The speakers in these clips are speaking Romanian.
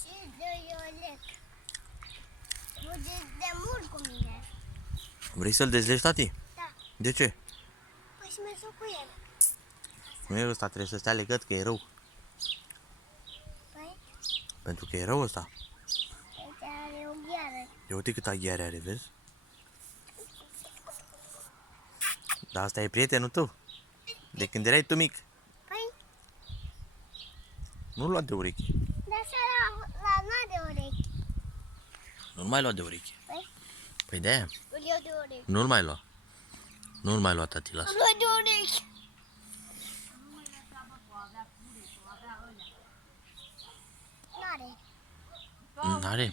și de Iolet. De mult cu mine. Vrei să-l dezlegi, tati? Da. De ce? Păi și merg cu el. Nu e ăsta, trebuie să stea legat, că e rău. Păi, Pentru că e rău ăsta. uite, are o gheară. Ia uite câta gheare are, vezi? Dar asta e prietenul tău. De când erai tu mic. Păi, Nu-l lua de ureche. dar așa la nu de urechi. Nu-l mai lua de ureche. Păi, Păi de-aia. îl iau de urechi. Nu-l mai lua. Nu-l mai lua, tati, lasă. Îl luat de urechi. N-are. N-are. E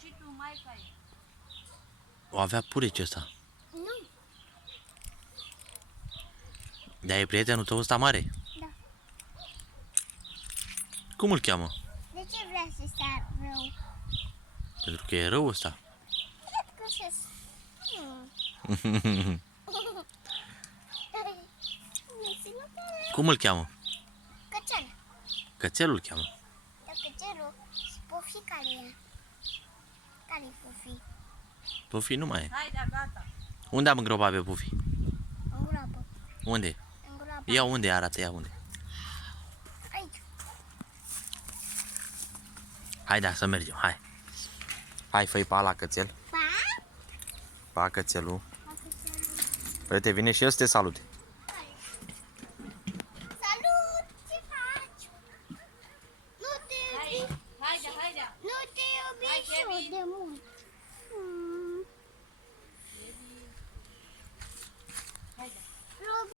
și tu, maica e. O avea purece ăsta. Nu. De-aia e prietenul tău ăsta mare. Da. Cum îl cheamă? De ce vrea să stea rău? Pentru că e rău ăsta. Cred că se... Cum îl cheamă? Cățel. Cățelul îl cheamă. Dar cățelul și Pofi care e? Care-i Pofi? Pufi nu mai e. Hai, da, gata. Unde am îngropat pe Pufi? În groapă. Unde? În groapă. Ia unde arată, ia unde. Aici. Hai, da, să mergem, hai. Hai, fă-i pa la cățel. Pa? Pa, cățelul. Pa, cățelul. Uite, vine și el să te salute.